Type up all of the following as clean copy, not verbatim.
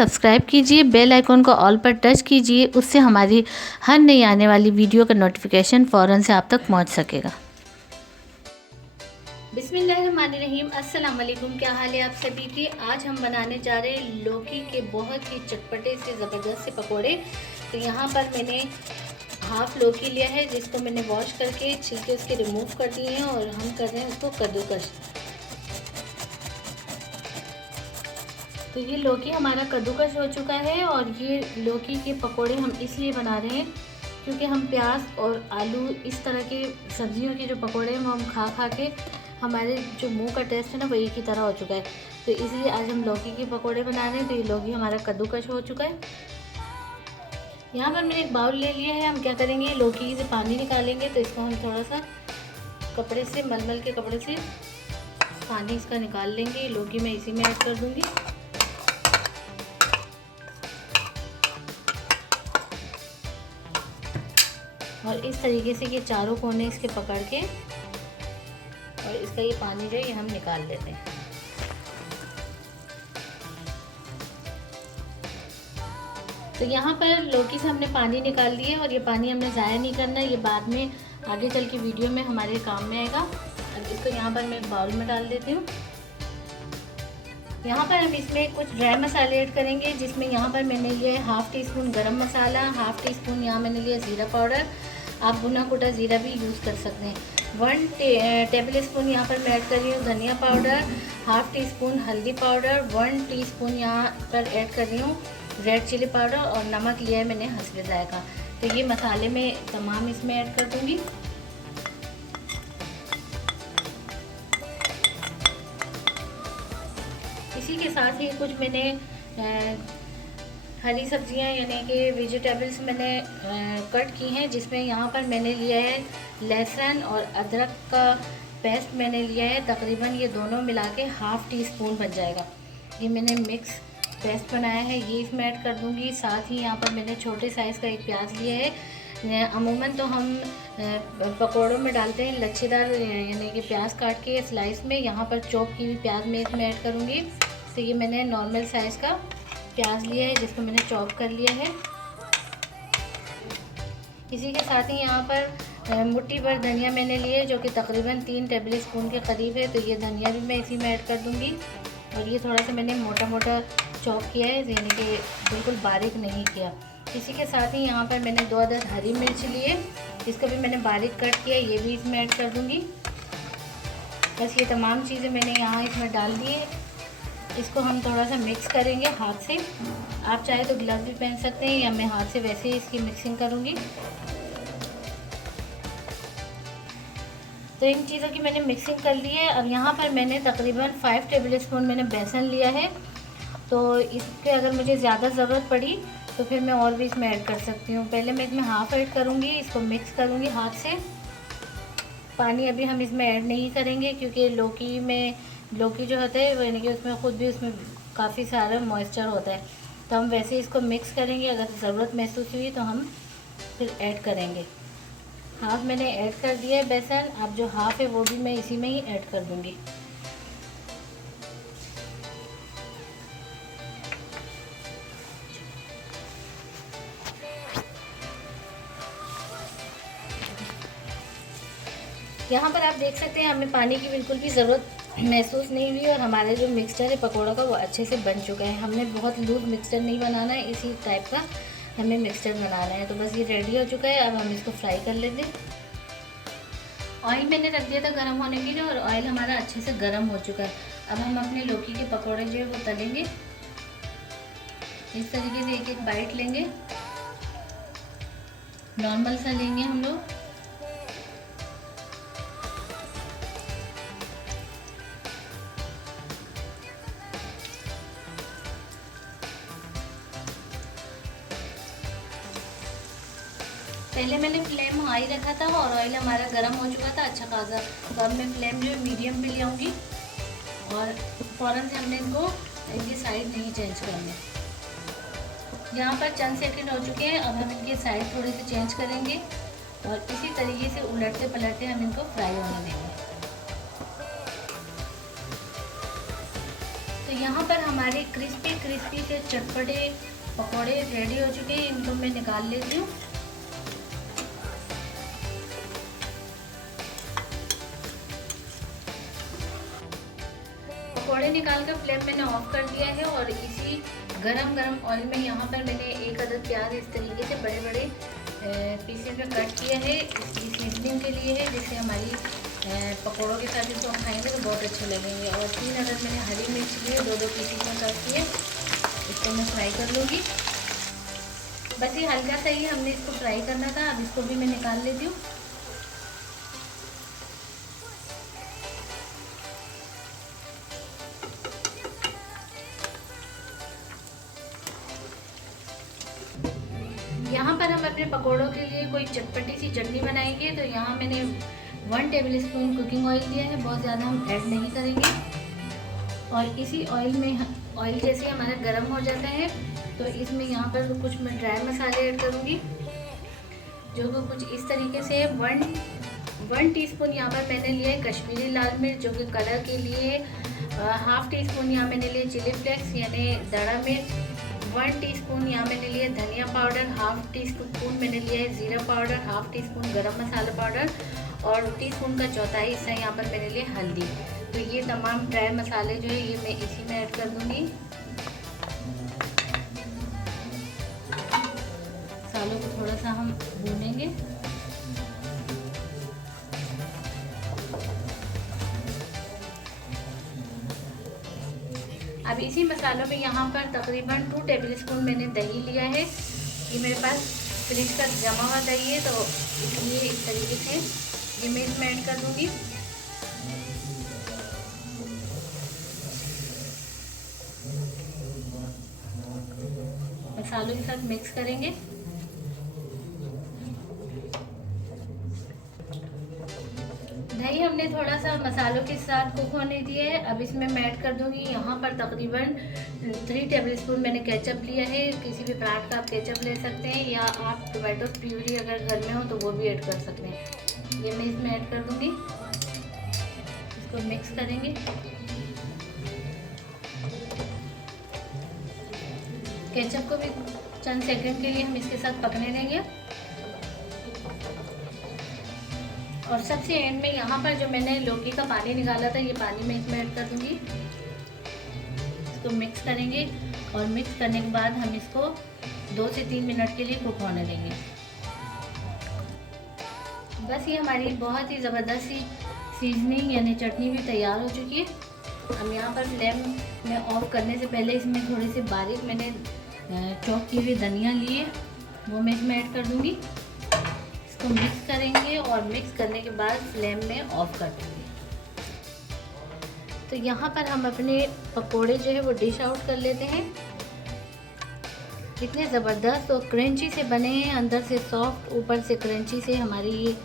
Subscribe कीजिए, bell icon को all पर टच कीजिए, उससे हमारी हर नई आने वाली वीडियो का नोटिफिकेशन फ़ौरन से आप तक पहुंच सकेगा। बिस्मिल्लाहिर्रहमानिर्रहीम, अस्सलाम वालेकुम। क्या हाल है आप सभी के। आज हम बनाने जा रहे हैं लौकी के बहुत ही चटपटे से ज़बरदस्त से पकोड़े। तो यहाँ पर मैंने हाफ लौकी लिया है, जिसको मैंने वॉश करके छिलके उसके रिमूव कर दिए हैं और हम कर रहे हैं उसको कद्दूकस। तो ये लौकी हमारा कद्दूकस हो चुका है और ये लौकी के पकोड़े हम इसलिए बना रहे हैं क्योंकि हम प्याज और आलू इस तरह के सब्जियों के जो पकोड़े हैं वो हम खा खा के हमारे जो मुंह का टेस्ट है ना वो एक ही तरह हो चुका है। तो इसलिए आज हम लौकी के पकोड़े बना रहे हैं। तो ये लौकी हमारा कद्दूकस हो चुका है। यहाँ पर मैंने एक बाउल ले लिया है। हम क्या करेंगे, लौकी से पानी निकालेंगे। तो इसको हम थोड़ा सा कपड़े से, मलमल के कपड़े से पानी इसका निकाल लेंगे। लौकी मैं इसी में ऐड कर दूँगी। और इस तरीके से ये चारों कोने इसके पकड़ के और इसका ये पानी जो है ये हम निकाल लेते हैं। तो यहाँ पर लौकी से हमने पानी निकाल लिया और ये पानी हमने ज़ाया नहीं करना, ये बाद में आगे चल के वीडियो में हमारे काम में आएगा। अब इसको यहाँ पर मैं एक बाउल में डाल देती हूँ। यहाँ पर हम इसमें कुछ ड्राई मसाले ऐड करेंगे, जिसमें यहाँ पर मैंने लिए हाफ़ टी स्पून गरम मसाला, हाफ़ टी स्पून यहाँ मैंने लिया ज़ीरा पाउडर। आप भुना कुटा ज़ीरा भी यूज़ कर सकते हैं। 1 टेबल स्पून यहाँ पर मैं ऐड कर रही हूँ धनिया पाउडर, हाफ़ टी स्पून हल्दी पाउडर, 1 टीस्पून यहाँ पर ऐड कर रही हूँ रेड चिली पाउडर और नमक लिया है मैंने हस्बे जायका। तो ये मसाले मैं तमाम इसमें ऐड कर दूँगी। इसी के साथ ही कुछ मैंने हरी सब्जियां यानी कि वेजिटेबल्स मैंने कट की हैं, जिसमें यहाँ पर मैंने लिया है लहसुन और अदरक का पेस्ट मैंने लिया है। तकरीबन ये दोनों मिला के हाफ़ टी स्पून बन जाएगा। ये मैंने मिक्स पेस्ट बनाया है, ये इसमें ऐड कर दूँगी। साथ ही यहाँ पर मैंने छोटे साइज़ का एक प्याज लिया है। अमूमन तो हम पकौड़ों में डालते हैं लच्छेदार यानी कि प्याज काट के स्लाइस में। यहाँ पर चॉप की हुई प्याज मैं इसमें ऐड करूँगी। तो ये मैंने नॉर्मल साइज़ का प्याज लिया है, जिसको मैंने चॉप कर लिया है। इसी के साथ ही यहाँ पर मुट्ठी भर धनिया मैंने लिया है, जो कि तकरीबन 3 टेबल स्पून के करीब है। तो ये धनिया भी मैं इसी में ऐड कर दूँगी। और ये थोड़ा सा मैंने मोटा मोटा चॉप किया है, यानी कि बिल्कुल बारीक नहीं किया। इसी के साथ ही यहाँ पर मैंने 2 अदद हरी मिर्च लिए, इसको भी मैंने बारीक कट किया, ये भी इसमें ऐड कर दूँगी। बस ये तमाम चीज़ें मैंने यहाँ इसमें डाल दी है। इसको हम थोड़ा सा मिक्स करेंगे हाथ से। आप चाहे तो ग्लव्स भी पहन सकते हैं, या मैं हाथ से वैसे ही इसकी मिक्सिंग करूँगी। तो इन चीज़ों की मैंने मिक्सिंग कर ली है। अब यहाँ पर मैंने तकरीबन 5 टेबल स्पून मैंने बेसन लिया है। तो इसके अगर मुझे ज़्यादा ज़रूरत पड़ी तो फिर मैं और भी इसमें ऐड कर सकती हूँ। पहले मैं इसमें हाफ़ ऐड करूँगी, इसको मिक्स करूँगी हाथ से। पानी अभी हम इसमें ऐड नहीं करेंगे, क्योंकि लौकी जो होता है वो यानी कि उसमें ख़ुद भी उसमें काफ़ी सारा मॉइस्चर होता है। तो हम वैसे ही इसको मिक्स करेंगे, अगर ज़रूरत महसूस हुई तो हम फिर ऐड करेंगे। हाफ़ मैंने ऐड कर दिया है बेसन, अब जो हाफ़ है वो भी मैं इसी में ही ऐड कर दूँगी। यहाँ पर आप देख सकते हैं हमें पानी की बिल्कुल भी ज़रूरत महसूस नहीं हुई और हमारा जो मिक्सचर है पकौड़ा का वो अच्छे से बन चुका है। हमने बहुत लूज़ मिक्सचर नहीं बनाना है, इसी टाइप का हमें मिक्सचर बनाना है। तो बस ये रेडी हो चुका है। अब हम इसको फ्राई कर लेते हैं। ऑयल मैंने रख दिया था गर्म होने के लिए और ऑयल हमारा अच्छे से गर्म हो चुका है। अब हम अपने लौकी के पकौड़े जो है वो तलेंगे। इस तरीके से एक एक बाइट लेंगे, नॉर्मल सा लेंगे हम लोग। पहले मैंने फ्लेम हाई रखा था और ऑयल हमारा गर्म हो चुका था अच्छा खासा। तो अब मैं फ्लेम जो है मीडियम पे ले आऊँगी और फ़ौरन से हमने इनको इनकी साइड नहीं चेंज करनी। यहाँ पर चंद सेकंड हो चुके हैं। अब हम इनकी साइड थोड़ी सी चेंज करेंगे और इसी तरीके से उलटते पलटते हम इनको फ्राई होने देंगे। तो यहाँ पर हमारे क्रिस्पी क्रिस्पी से चटपटे पकौड़े रेडी हो चुके हैं। इनको मैं निकाल लेती हूँ। पकौड़े निकाल कर फ्लेम मैंने ऑफ कर दिया है और इसी गरम गरम ऑयल में यहाँ पर मैंने एक अदद प्याज इस तरीके से बड़े बड़े पीसेस में कट किया है। इसकी सीजनिंग के लिए है, जिससे हमारी पकौड़ों के साथ इसको हम खाएंगे तो बहुत अच्छे लगेंगे। और 3 अदद मैंने हरी मिर्च लिए, 2-2 पीसेस में कट किए। इसको मैं फ्राई कर लूँगी। बस ये हल्का सा ही हमने इसको फ्राई करना था। अब इसको भी मैं निकाल लेती हूँ। यहाँ पर हम अपने पकोड़ों के लिए कोई चटपटी सी चटनी बनाएंगे। तो यहाँ मैंने 1 टेबलस्पून कुकिंग ऑयल लिया है, बहुत ज़्यादा हम ऐड नहीं करेंगे। और इसी ऑयल में ऑयल जैसे हमारा गर्म हो जाता है तो इसमें यहाँ पर कुछ मैं ड्राई मसाले ऐड करूँगी, जो कि कुछ इस तरीके से 1 टीस्पून यहाँ पर मैंने लिया है कश्मीरी लाल मिर्च, जो कि कलर के लिए। 1/2 टीस्पून यहाँ मैंने लिए चिली फ्लेक्स यानी दड़ा मिर्च। 1 टीस्पून यहाँ मैंने लिया धनिया पाउडर। 1/2 टीस्पून मैंने लिया है ज़ीरा पाउडर। 1/2 टीस्पून गरम मसाला पाउडर और टीस्पून का चौथाई हिस्सा यहाँ पर मैंने लिया हल्दी। तो ये तमाम ड्राई मसाले जो है ये मैं इसी में ऐड कर दूँगी। मसालों को थोड़ा सा हम भूनेंगे। अब इसी मसालों में यहाँ पर तकरीबन 2 टेबलस्पून मैंने दही लिया है। ये मेरे पास फ्रिज का जमा हुआ दही है, तो इसलिए इस तरीके से ये मैं इसमें ऐड कर दूँगी। मसालों के साथ मिक्स करेंगे। दही हमने थोड़ा सा मसालों के साथ कुक होने दिया है। अब इसमें मैं ऐड कर दूंगी यहाँ पर तकरीबन 3 टेबलस्पून मैंने केचप लिया है। किसी भी ब्रांड का आप केचप ले सकते हैं, या आप टोमेटो प्यूरी अगर घर में हो तो वो भी ऐड कर सकते हैं। ये मैं इसमें ऐड कर दूंगी। इसको मिक्स करेंगे। केचप को भी चंद सेकंड के लिए हम इसके साथ पकने देंगे। और सबसे एंड में यहाँ पर जो मैंने लौकी का पानी निकाला था, ये पानी मैं इसमें ऐड कर दूँगी। इसको मिक्स करेंगे और मिक्स करने के बाद हम इसको 2 से 3 मिनट के लिए कुक होने देंगे। बस ये हमारी बहुत ही ज़बरदस्त सी सीजनिंग यानी चटनी भी तैयार हो चुकी है। हम यहाँ पर फ्लेम में ऑफ करने से पहले इसमें थोड़े से बारीक मैंने चॉप किए हुए धनिया लिए, वो मैं इसमें ऐड कर दूँगी। इसको मिक्स करेंगे और मिक्स करने के बाद फ्लेम में ऑफ कर देंगे। तो यहाँ पर हम अपने पकोड़े जो है वो डिश आउट कर लेते हैं। इतने ज़बरदस्त और क्रंची से बने हैं, अंदर से सॉफ्ट ऊपर से क्रंची से हमारे ये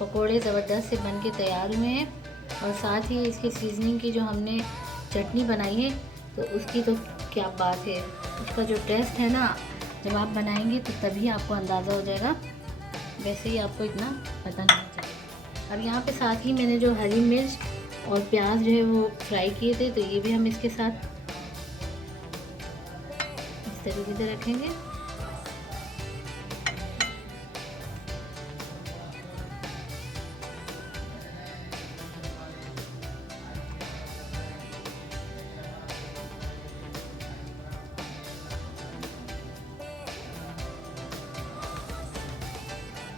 पकोड़े ज़बरदस्त से बन के तैयार हुए हैं। और साथ ही इसकी सीजनिंग की जो हमने चटनी बनाई है तो उसकी तो क्या बात है। उसका जो टेस्ट है ना, जब आप बनाएंगे तो तभी आपको अंदाज़ा हो जाएगा, वैसे ही आपको इतना पता नहीं चलेगा। अब यहाँ पे साथ ही मैंने जो हरी मिर्च और प्याज जो है वो फ्राई किए थे, तो ये भी हम इसके साथ इस तरीके से रखेंगे।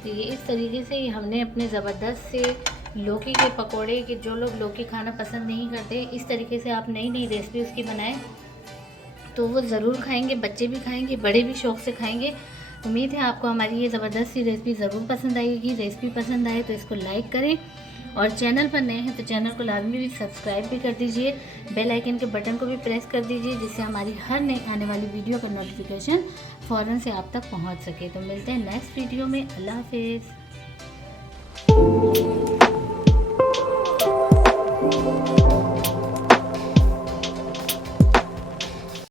तो ये इस तरीके से हमने अपने ज़बरदस्त से लौकी के पकोड़े के, जो लोग लौकी खाना पसंद नहीं करते, इस तरीके से आप नई नई रेसिपी उसकी बनाएं तो वो ज़रूर खाएंगे। बच्चे भी खाएंगे, बड़े भी शौक़ से खाएंगे। उम्मीद है आपको हमारी ये ज़बरदस्त सी रेसिपी ज़रूर पसंद आएगी। रेसिपी पसंद आए तो इसको लाइक करें, और चैनल पर नए हैं तो चैनल को लाजमी भी सब्सक्राइब भी कर दीजिए। बेल आइकन के बटन को भी प्रेस कर दीजिए, जिससे हमारी हर नई आने वाली वीडियो का नोटिफिकेशन फ़ौरन से आप तक पहुंच सके। तो मिलते हैं नेक्स्ट वीडियो में। अल्लाह हाफिज़।